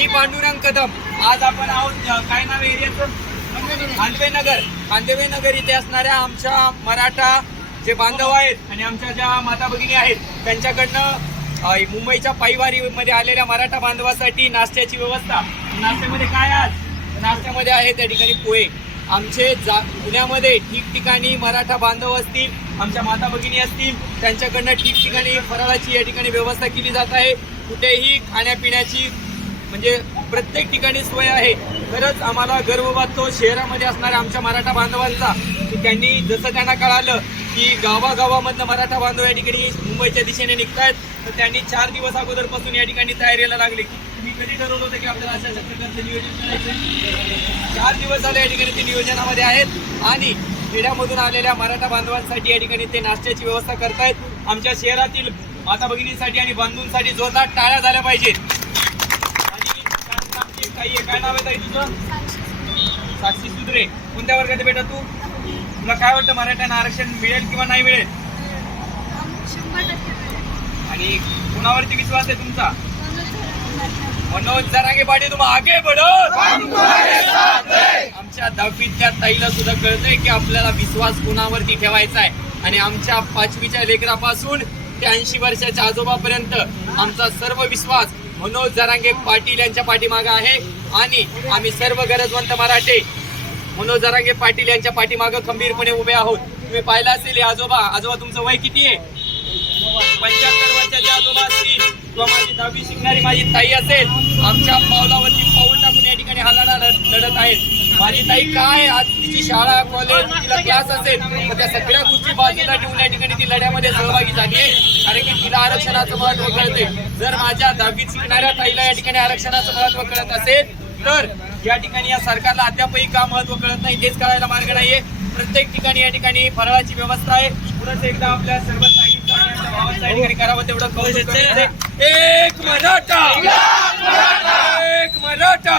मी पांडुरंग कदम. आज आपण आहोत काय नाव एरियाचं? खांदवे नगर खांदवे नगर इथे असणाऱ्या आमच्या मराठा जे बांधव आहेत आणि आमच्या ज्या माता भगिनी आहेत त्यांच्याकडनं मुंबईच्या पायवारीमध्ये आलेल्या मराठा बांधवासाठी नाश्त्याची व्यवस्था. नाश्त्यामध्ये काय आज? नाश्त्यामध्ये आहे त्या ठिकाणी पोहे. आमचे जा पुण्यामध्ये ठिकठिकाणी मराठा बांधव असतील आमच्या माता भगिनी असतील त्यांच्याकडनं ठिकठिकाणी फराळाची या ठिकाणी व्यवस्था केली जात आहे. कुठेही खाण्यापिण्याची म्हणजे प्रत्येक ठिकाणी सोय आहे. खरंच आम्हाला गर्व वाटतो शहरामध्ये असणाऱ्या आमच्या मराठा बांधवांचा. की त्यांनी जसं त्यांना कळालं की गावागावामधनं मराठा बांधव या ठिकाणी मुंबईच्या दिशेने निघतायत तर त्यांनी चार दिवस अगोदरपासून या ठिकाणी तयारीला लागले. तुम्ही कधी ठरवलं होतं की आपल्याला अशा अशा प्रकारचं नियोजन करायचं चार दिवस झाले या ठिकाणी ते नियोजनामध्ये आहेत आणि खेड्यामधून आलेल्या मराठा बांधवांसाठी या ठिकाणी ते नाश्त्याची व्यवस्था करतायत. आमच्या शहरातील माता भगिनींसाठी आणि बांधूंसाठी जोरदार टाळ्या झाल्या पाहिजेत आणि त्यानंतर आमची एक ताई आहे काय नाव आहे ताई तुझं? साक्षी सुद्रे. कोणत्या वर्गात बेटा तू? तुला काय वाटतं मराठ्यांना आरक्षण मिळेल किंवा नाही मिळेल? आणि कुणावरती विश्वास आहे तुमचा? मनोज जरांगे पाटील तुम्हाला आगे बडत आमच्या दहावीच्या ताईला सुद्धा कळतंय की आपल्याला विश्वास कुणावरती ठेवायचा आहे. आणि आमच्या पाचवीच्या लेकरापासून ते ऐंशी वर्षाच्या आजोबापर्यंत आमचा सर्व विश्वास मनोज जरांगे पाटील यांच्या पाठीमागे आहे. आणि आम्ही सर्व गरजवंत मराठे मनोज जरांगे पाटील यांच्या पाठीमागं खंबीरपणे उभे आहोत. तुम्ही पाहिलं असेल हे आजोबा आजोबा तुमचं वय किती आहे? पंच्याहत्तर वर्षाचे आजोबा असतील किंवा माझी दहावी शिकणारी माझी ताई असेल आमच्या पावलावरती पाऊल टाकून या ठिकाणी हल्ला लढत आहेत. माझी ताई काय आज तिची शाळा कॉलेज तिला क्लास असेल तर त्या सगळ्या गोष्टी बाजूला ठेवून या ठिकाणी ती लढ्यामध्ये सहभागी झाली आहे. कारण की तिला आरक्षणाचं महत्त्व कळते जर माझ्या दहावीत शिकणाऱ्या ताईला या ठिकाणी आरक्षणाचं महत्त्व कळत असेल तर या ठिकाणी या सरकारला अद्यापही का महत्त्व कळत नाही तेच कळायला मार्ग नाहीये. प्रत्येक ठिकाणी या ठिकाणी फराळाची व्यवस्था आहे. पुन्हा एकदा आपल्या सर्व ताईंचं या ठिकाणी करावं तेवढं कौतुक एक मराठा एक मराठा